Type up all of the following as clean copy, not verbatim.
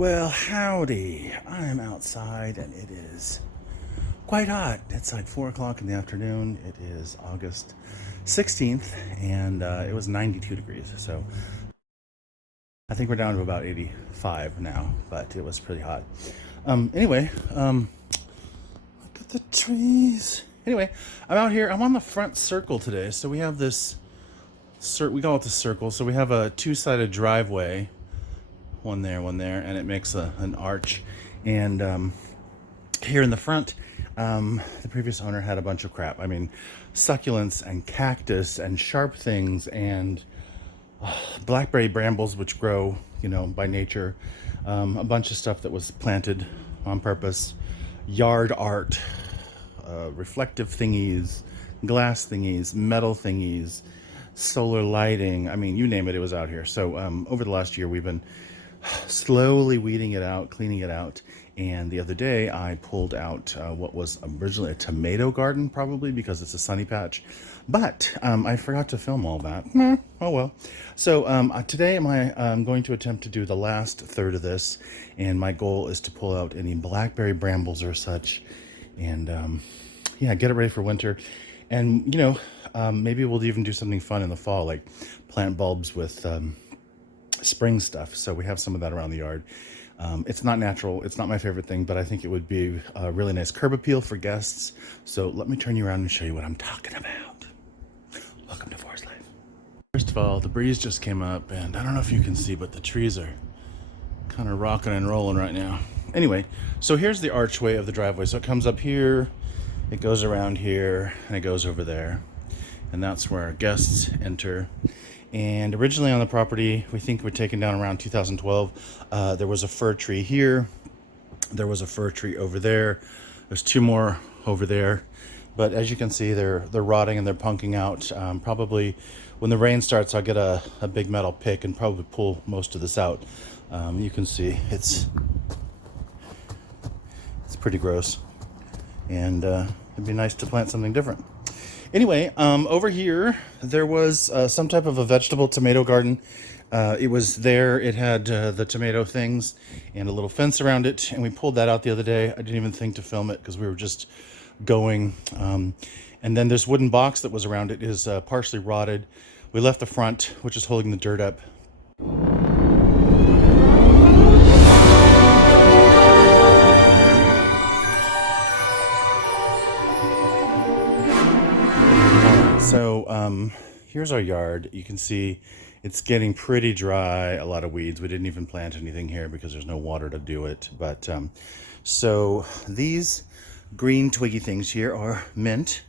Well, howdy. I'm outside and it is quite hot. It's like 4 o'clock in the afternoon. It is August 16th and it was 92 degrees. So I think we're down to about 85 now, but it was pretty hot. Anyway, look at the trees. Anyway, I'm out here. I'm on the front circle today. So we have this, we call it the circle. So we have a two-sided driveway, one there, and it makes an arch. And here in the front, the previous owner had a bunch of crap. I mean, succulents and cactus and sharp things and blackberry brambles, which grow, by nature. A bunch of stuff that was planted on purpose. Yard art, reflective thingies, glass thingies, metal thingies, solar lighting. I mean, you name it, it was out here. So over the last year, we've been slowly weeding it out, cleaning it out. And the other day I pulled out what was originally a tomato garden, probably because it's a sunny patch. But I forgot to film all that. Oh well. So today I'm going to attempt to do the last third of this. And my goal is to pull out any blackberry brambles or such. And yeah, get it ready for winter. And, maybe we'll even do something fun in the fall, like plant bulbs with spring stuff. So we have some of that around the yard. It's not natural. It's not my favorite thing, but I think it would be a really nice curb appeal for guests. So let me turn you around and show you what I'm talking about. Welcome to Forest Life. First of all, the breeze just came up, and I don't know if you can see, but the trees are kind of rocking and rolling right now. Anyway, so here's the archway of the driveway. So it comes up here, it goes around here, and it goes over there. And that's where our guests enter. And originally on the property, we think we're taken down around 2012. There was a fir tree here. There was a fir tree over there. There's two more over there. But as you can see, they're rotting and they're punking out. Probably when the rain starts, I'll get a big metal pick and probably pull most of this out. You can see it's pretty gross. And it'd be nice to plant something different. Anyway, over here, there was some type of a vegetable tomato garden. It was there. It had the tomato things and a little fence around it. And we pulled that out the other day. I didn't even think to film it because we were just going. And then this wooden box that was around it is partially rotted. We left the front, which is holding the dirt up. So here's our yard. You can see it's getting pretty dry, a lot of weeds. We didn't even plant anything here because there's no water to do it. But so these green twiggy things here are mint.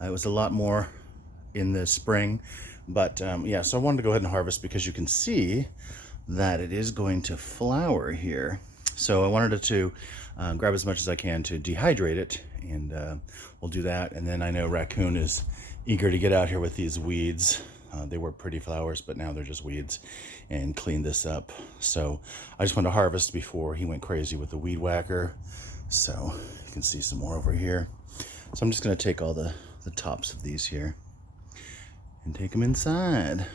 It was a lot more in the spring. But yeah, so I wanted to go ahead and harvest because you can see that it is going to flower here. So I wanted to grab as much as I can to dehydrate it, and we'll do that. And then I know Raccoon is eager to get out here with these weeds. They were pretty flowers, but now they're just weeds, and clean this up. So I just wanted to harvest before he went crazy with the weed whacker. So you can see some more over here. So I'm just going to take all the tops of these here and take them inside.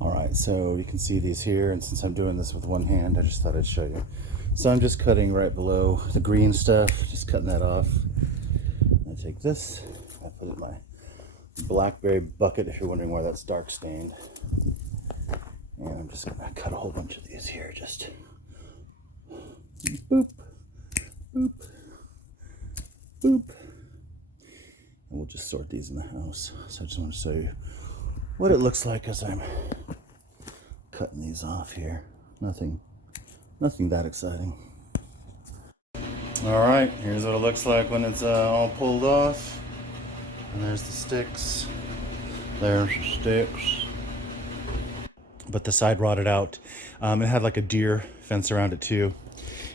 All right, so you can see these here, and since I'm doing this with one hand, I just thought I'd show you. So I'm just cutting right below the green stuff, just cutting that off. I take this, I put it in my blackberry bucket, if you're wondering why that's dark stained. And I'm just gonna cut a whole bunch of these here, just boop, boop, boop. And we'll just sort these in the house. So I just want to show you what it looks like as I'm cutting these off here. Nothing that exciting. All right, here's what it looks like when it's all pulled off. And there's the sticks. There's the sticks. But the side rotted out. It had like a deer fence around it too.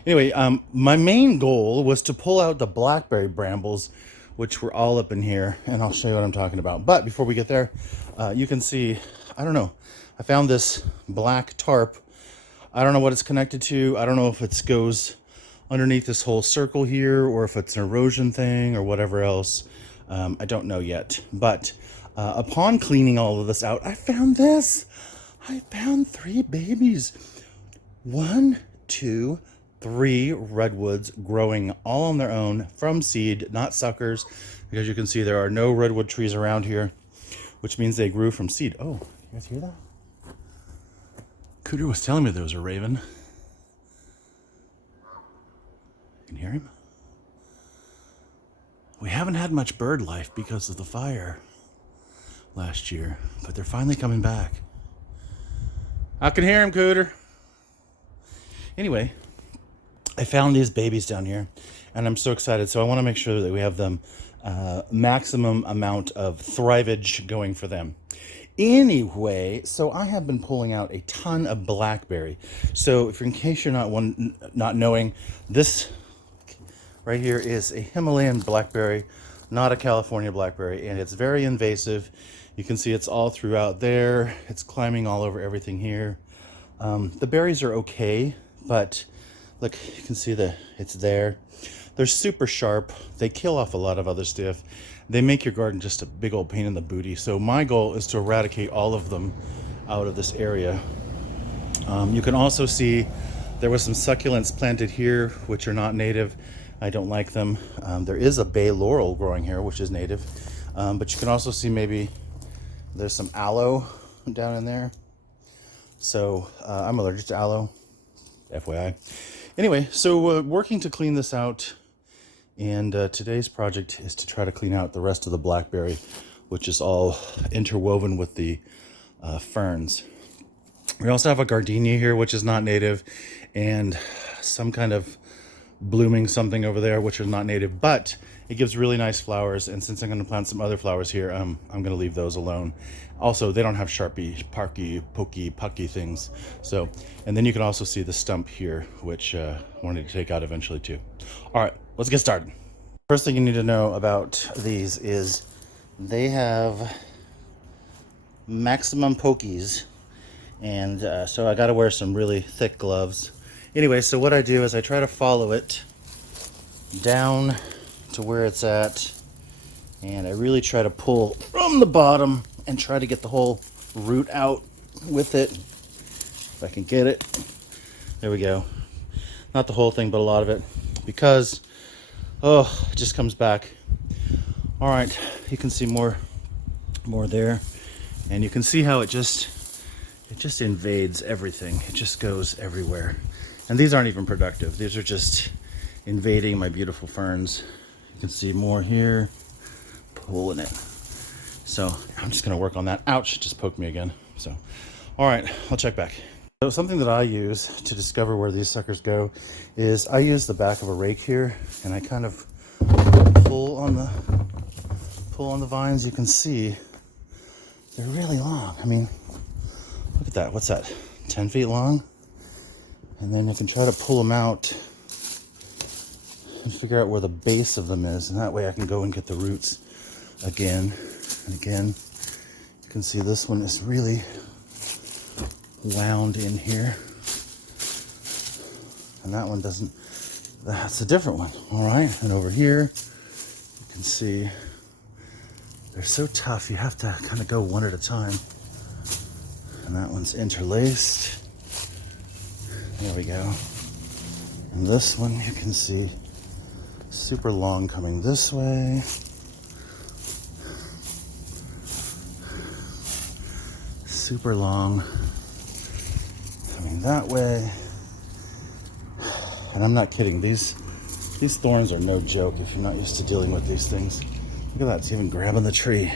Anyway, my main goal was to pull out the blackberry brambles, which were all up in here, and I'll show you what I'm talking about. But before we get there, you can see, I don't know, I found this black tarp. I don't know what it's connected to. I don't know if it goes underneath this whole circle here, or if it's an erosion thing or whatever else. I don't know yet. But upon cleaning all of this out, I found this. I found 3 babies. 1, 2, 3 redwoods growing all on their own from seed, not suckers, because you can see there are no redwood trees around here, which means they grew from seed. Oh, you guys hear that? Cooter was telling me there was a raven. You can hear him? We haven't had much bird life because of the fire last year, but they're finally coming back. I can hear him, Cooter. Anyway, I found these babies down here, and I'm so excited. So I want to make sure that we have them maximum amount of thrivage going for them. Anyway, so I have been pulling out a ton of blackberry. So if in case you're not knowing, this right here is a Himalayan blackberry, not a California blackberry, and it's very invasive. You can see it's all throughout there. It's climbing all over everything here. The berries are okay, but look, you can see it's there. They're super sharp. They kill off a lot of other stuff. They make your garden just a big old pain in the booty. So my goal is to eradicate all of them out of this area. You can also see there was some succulents planted here, which are not native. I don't like them. There is a bay laurel growing here, which is native. But you can also see maybe there's some aloe down in there. So I'm allergic to aloe, FYI. Anyway, so working to clean this out. And today's project is to try to clean out the rest of the blackberry, which is all interwoven with the ferns. We also have a gardenia here, which is not native, and some kind of blooming something over there, which is not native, but it gives really nice flowers. And since I'm going to plant some other flowers here, I'm going to leave those alone. Also, they don't have sharpie, pokey, pucky things. So, and then you can also see the stump here, which I wanted to take out eventually too. All right, let's get started. First thing you need to know about these is they have maximum pokies. And so I got to wear some really thick gloves. Anyway, so what I do is I try to follow it down to where it's at, and I really try to pull from the bottom and try to get the whole root out with it, if I can get it. There we go. Not the whole thing, but a lot of it, because it just comes back. All right, you can see more there, and you can see how it just invades everything. It just goes everywhere. And these aren't even productive. These are just invading my beautiful ferns. You can see more here, pulling it. So I'm just gonna work on that. Ouch, just poked me again. So, all right, I'll check back. So something that I use to discover where these suckers go is I use the back of a rake here, and I kind of pull on the vines. You can see they're really long. I mean, look at that. What's that? 10 feet long? And then you can try to pull them out and figure out where the base of them is. And that way I can go and get the roots again and again. You can see this one is really wound in here. And that one doesn't. That's a different one. All right. And over here, you can see they're so tough. You have to kind of go one at a time. And that one's interlaced. There we go. And this one you can see super long coming this way. Super long coming that way. And I'm not kidding. These thorns are no joke if you're not used to dealing with these things. Look at that. It's even grabbing the tree.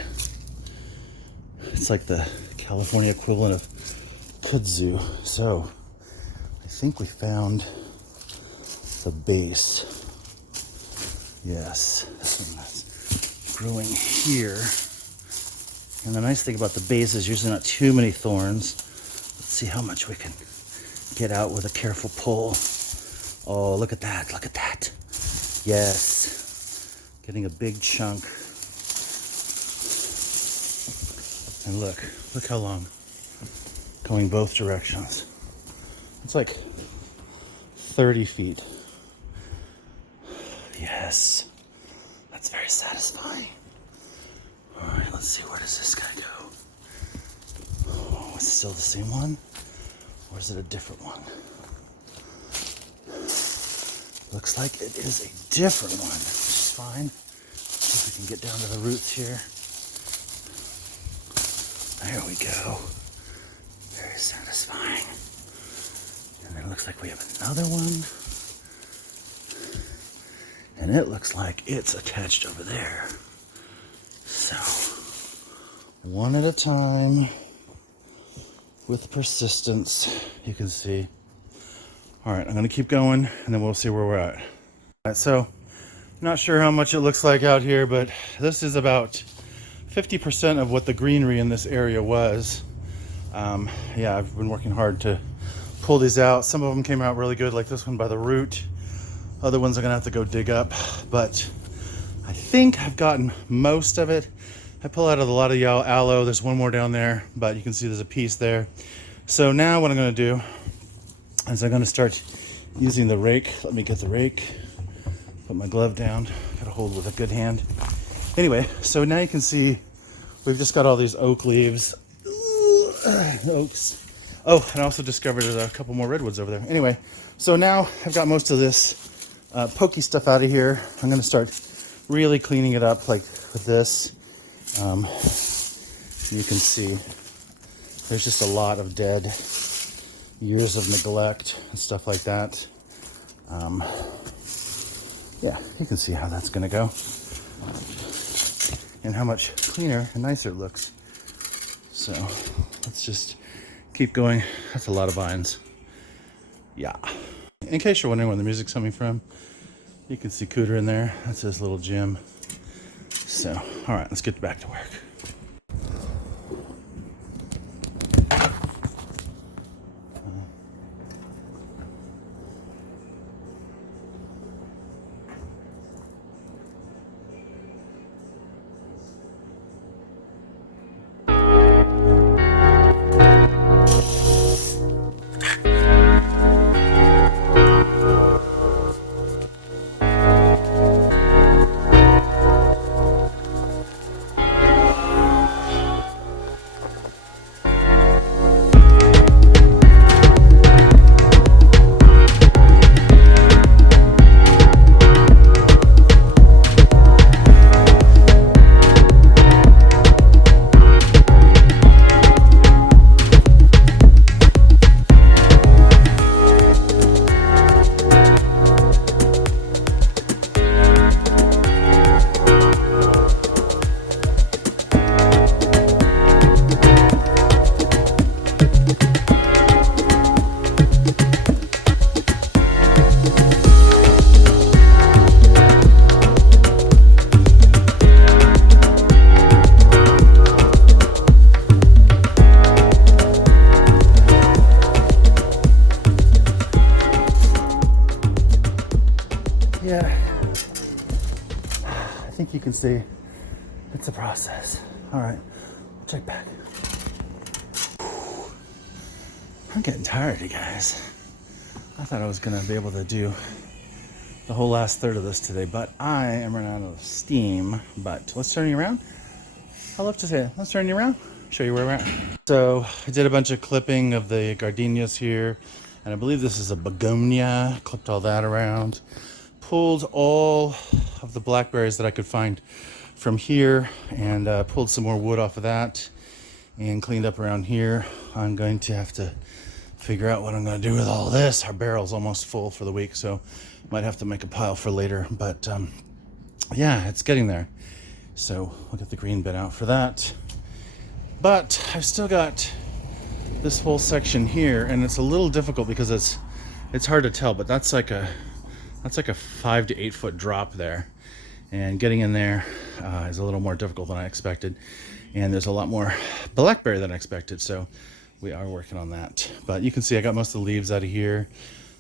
It's like the California equivalent of kudzu. So I think we found the base. Yes, this one that's growing here. And the nice thing about the base is usually not too many thorns. Let's see how much we can get out with a careful pull. Oh, look at that, look at that. Yes, getting a big chunk. And look how long, going both directions. It's like 30 feet. Yes, that's very satisfying. All right, let's see, where does this guy go? Oh, it's still the same one? Or is it a different one? Looks like it is a different one, which is fine. See if we can get down to the roots here. There we go. Very satisfying. And then it looks like we have another one. And it looks like it's attached over there. So, one at a time, with persistence, you can see. All right, I'm gonna keep going and then we'll see where we're at. All right, so, not sure how much it looks like out here, but this is about 50% of what the greenery in this area was. Yeah, I've been working hard to pull these out. Some of them came out really good, like this one by the root. Other ones I'm gonna have to go dig up, but I think I've gotten most of it. I pull out a lot of aloe. There's one more down there, but you can see there's a piece there. So now what I'm gonna do is I'm gonna start using the rake. Let me get the rake, put my glove down. Gotta hold with a good hand. Anyway, so now you can see we've just got all these oak leaves. Oaks. Oh, and I also discovered there's a couple more redwoods over there. Anyway, so now I've got most of this pokey stuff out of here. I'm gonna start really cleaning it up like with this. You can see there's just a lot of dead years of neglect and stuff like that. Yeah, you can see how that's gonna go and how much cleaner and nicer it looks. So let's just keep going. That's a lot of vines. Yeah. In case you're wondering where the music's coming from, you can see Cooter in there. That's his little gym. So, all right, let's get back to work. Yeah, I think you can see it's a process. All right, check back. I'm getting tired, you guys. I thought I was gonna be able to do the whole last third of this today, but I am running out of steam. But let's turn you around. I love to say it. Let's turn you around, show you where we're at. So I did a bunch of clipping of the gardenias here, and I believe this is a begonia. Clipped all that around. Pulled all of the blackberries that I could find from here, and pulled some more wood off of that and cleaned up around here. I'm going to have to figure out what I'm going to do with all this. Our barrel's almost full for the week, so might have to make a pile for later, but yeah, it's getting there. So we'll get the green bin out for that. But I've still got this whole section here, and it's a little difficult because it's hard to tell, but that's like a 5 to 8 foot drop there, and getting in there is a little more difficult than I expected, and there's a lot more blackberry than I expected, so we are working on that. But you can see I got most of the leaves out of here,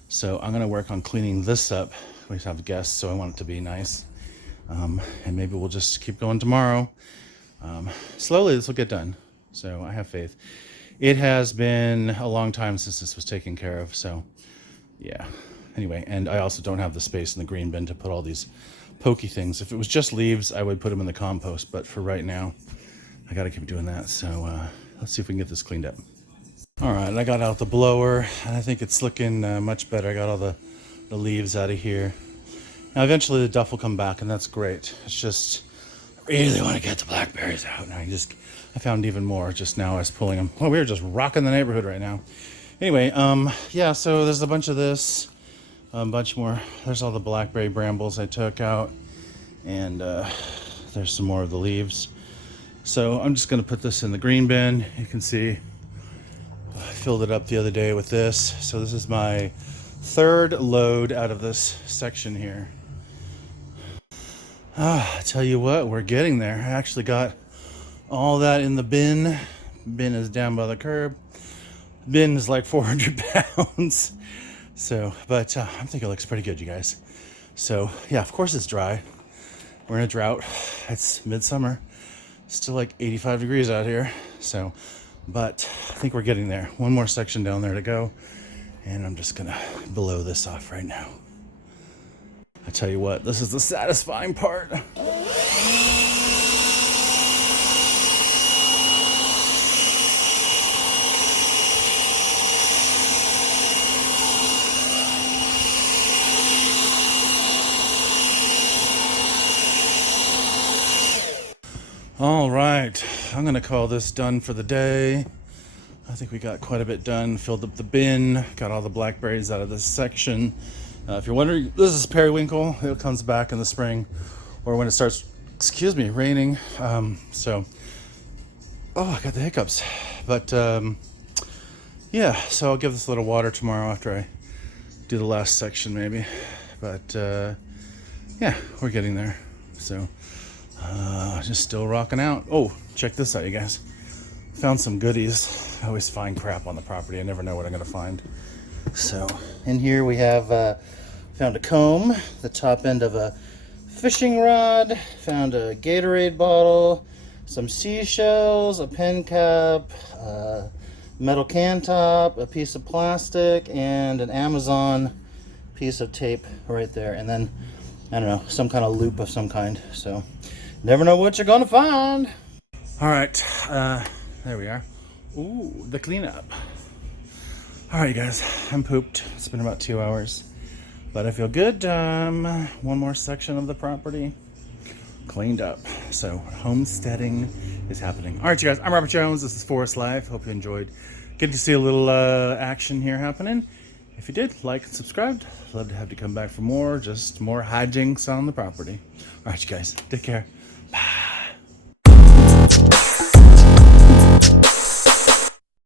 so I'm gonna work on cleaning this up. We have guests, so I want it to be nice, and maybe we'll just keep going tomorrow. Slowly this will get done, so I have faith. It has been a long time since this was taken care of, so yeah. Anyway, and I also don't have the space in the green bin to put all these pokey things. If it was just leaves, I would put them in the compost, but for right now, I gotta keep doing that. So let's see if we can get this cleaned up. All right, I got out the blower, and I think it's looking much better. I got all the the leaves out of here. Now eventually the duff will come back, and that's great. It's just I really want to get the blackberries out. And I found even more just now as pulling them. Well, we're just rocking the neighborhood right now. Anyway, yeah, so there's a bunch of this, a bunch more. There's all the blackberry brambles I took out, and there's some more of the leaves. So I'm just going to put this in the green bin. You can see I filled it up the other day with this. So this is my third load out of this section here. I tell you what, we're getting there. I actually got all that in the bin. Bin is down by the curb. Bin is like 400 pounds. So, but I think it looks pretty good, you guys. So yeah, of course it's dry. We're in a drought. It's midsummer. Still like 85 degrees out here. So, but I think we're getting there. One more section down there to go. And I'm just gonna blow this off right now. I tell you what, this is the satisfying part. All right, I'm gonna call this done for the day. I think we got quite a bit done. Filled up the bin, got all the blackberries out of this section. If you're wondering, this is periwinkle. It comes back in the spring or when it starts, raining. So, I got the hiccups. But yeah, so I'll give this a little water tomorrow after I do the last section maybe. But yeah, we're getting there. So just still rocking out. Oh, check this out, you guys. Found some goodies. I always find crap on the property. I never know what I'm gonna find. So in here we have found a comb, the top end of a fishing rod, found a Gatorade bottle, some seashells, a pen cap, metal can top, a piece of plastic, and an Amazon piece of tape right there. And then, I don't know, some kind of loop of some kind. So never know what you're gonna find. All right, there we are. Ooh, the cleanup. All right, guys, I'm pooped. It's been about 2 hours, but I feel good. One more section of the property cleaned up. So homesteading is happening. All right, you guys, I'm Robert Jones. This is Forest Life. Hope you enjoyed getting to see a little action here happening. If you did, like and subscribe. Love to have you come back for more, just more hijinks on the property. All right, you guys, take care. Bye.